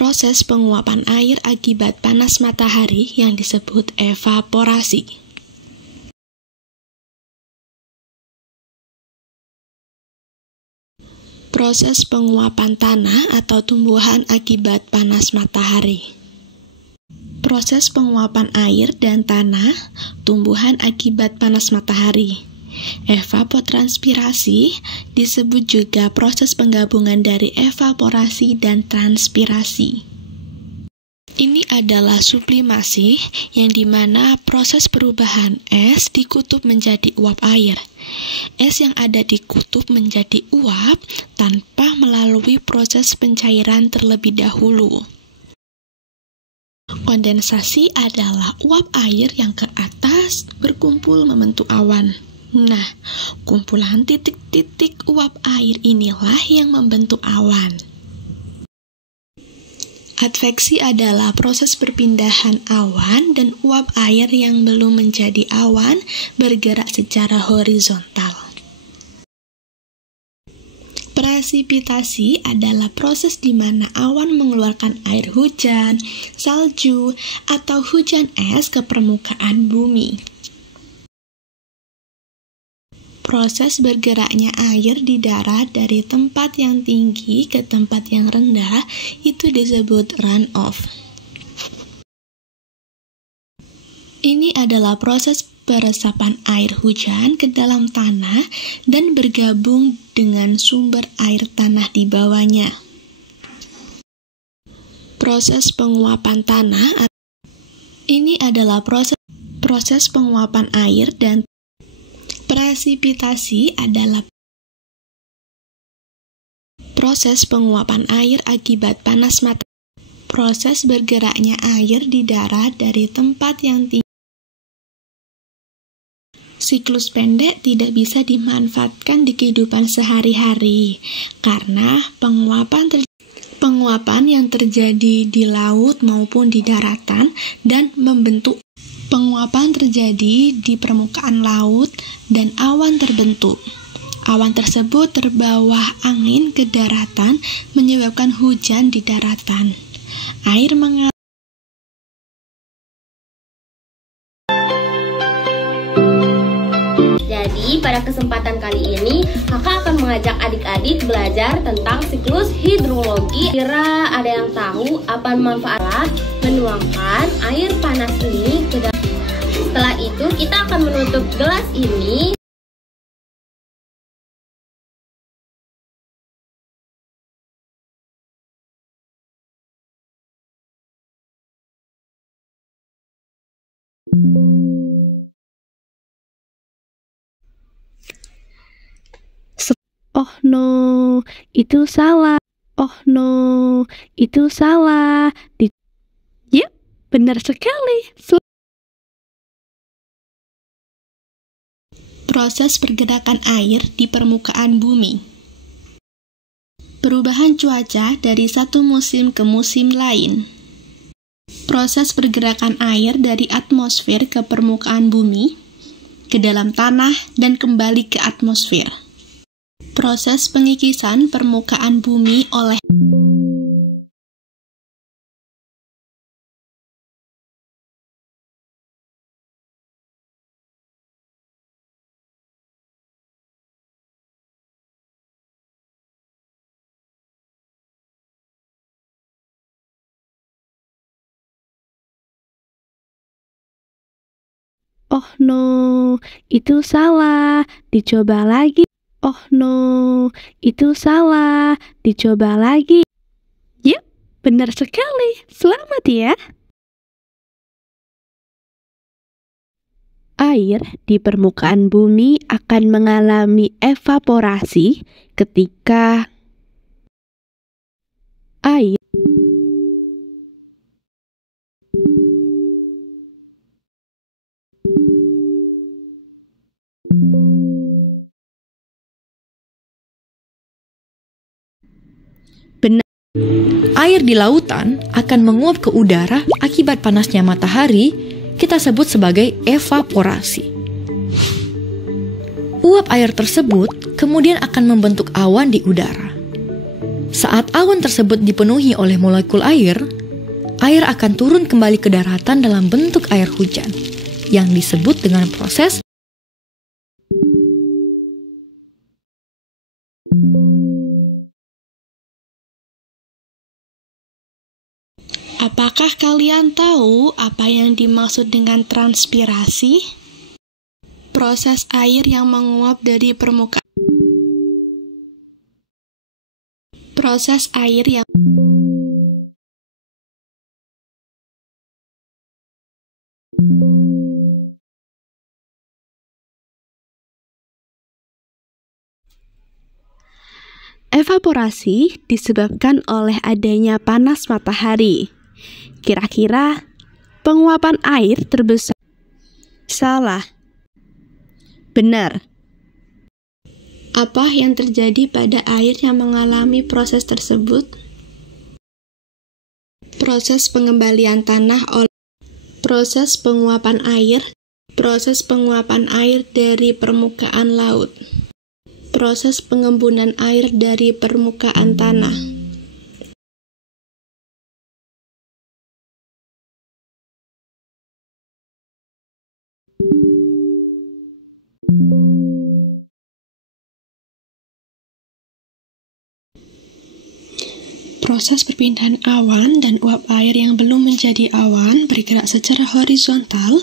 Proses penguapan air akibat panas matahari yang disebut evaporasi. Proses penguapan tanah atau tumbuhan akibat panas matahari. Proses penguapan air dan tanah, tumbuhan akibat panas matahari. Evapotranspirasi disebut juga proses penggabungan dari evaporasi dan transpirasi. Ini adalah sublimasi yang dimana proses perubahan es di kutub menjadi uap air. Es yang ada di kutub menjadi uap tanpa melalui proses pencairan terlebih dahulu. Kondensasi adalah uap air yang ke atas berkumpul membentuk awan. Nah, kumpulan titik-titik uap air inilah yang membentuk awan. Adveksi adalah proses perpindahan awan dan uap air yang belum menjadi awan bergerak secara horizontal. Presipitasi adalah proses di mana awan mengeluarkan air hujan, salju, atau hujan es ke permukaan bumi. Proses bergeraknya air di darat dari tempat yang tinggi ke tempat yang rendah itu disebut runoff. Ini adalah proses peresapan air hujan ke dalam tanah dan bergabung dengan sumber air tanah di bawahnya. Proses penguapan tanah. Ini adalah proses penguapan air dan presipitasi adalah proses penguapan air akibat panas matahari. Proses bergeraknya air di darat dari tempat yang tinggi. Siklus pendek tidak bisa dimanfaatkan di kehidupan sehari-hari karena penguapan yang terjadi di laut maupun di daratan dan membentuk. Penguapan terjadi di permukaan laut dan awan terbentuk. Awan tersebut terbawa angin ke daratan menyebabkan hujan di daratan. Air mengalir. Jadi, pada kesempatan kali ini, kakak akan mengajak adik-adik belajar tentang siklus hidrologi. Kira ada yang tahu apa manfaat menuangkan air panas ini ke dalam. Setelah itu, kita akan menutup gelas ini. Oh no, itu salah. Oh no, itu salah. Yep, benar sekali. Proses pergerakan air di permukaan bumi. Perubahan cuaca dari satu musim ke musim lain. Proses pergerakan air dari atmosfer ke permukaan bumi, ke dalam tanah, dan kembali ke atmosfer. Proses pengikisan permukaan bumi oleh Oh no, itu salah. Dicoba lagi. Oh no, itu salah. Dicoba lagi. Yep, benar sekali. Selamat ya. Air di permukaan bumi akan mengalami evaporasi ketika air Air di lautan akan menguap ke udara akibat panasnya matahari, kita sebut sebagai evaporasi. Uap air tersebut kemudian akan membentuk awan di udara. Saat awan tersebut dipenuhi oleh molekul air akan turun kembali ke daratan dalam bentuk air hujan, yang disebut dengan proses Apakah kalian tahu apa yang dimaksud dengan transpirasi? Proses air yang menguap dari permukaan. Proses air yang Evaporasi disebabkan oleh adanya panas matahari. Kira-kira penguapan air terbesar? Salah. Benar. apa yang terjadi pada air yang mengalami proses tersebut? Proses pengembalian tanah oleh proses penguapan air dari permukaan laut. Proses pengembunan air dari permukaan tanah. Proses perpindahan awan dan uap air yang belum menjadi awan bergerak secara horizontal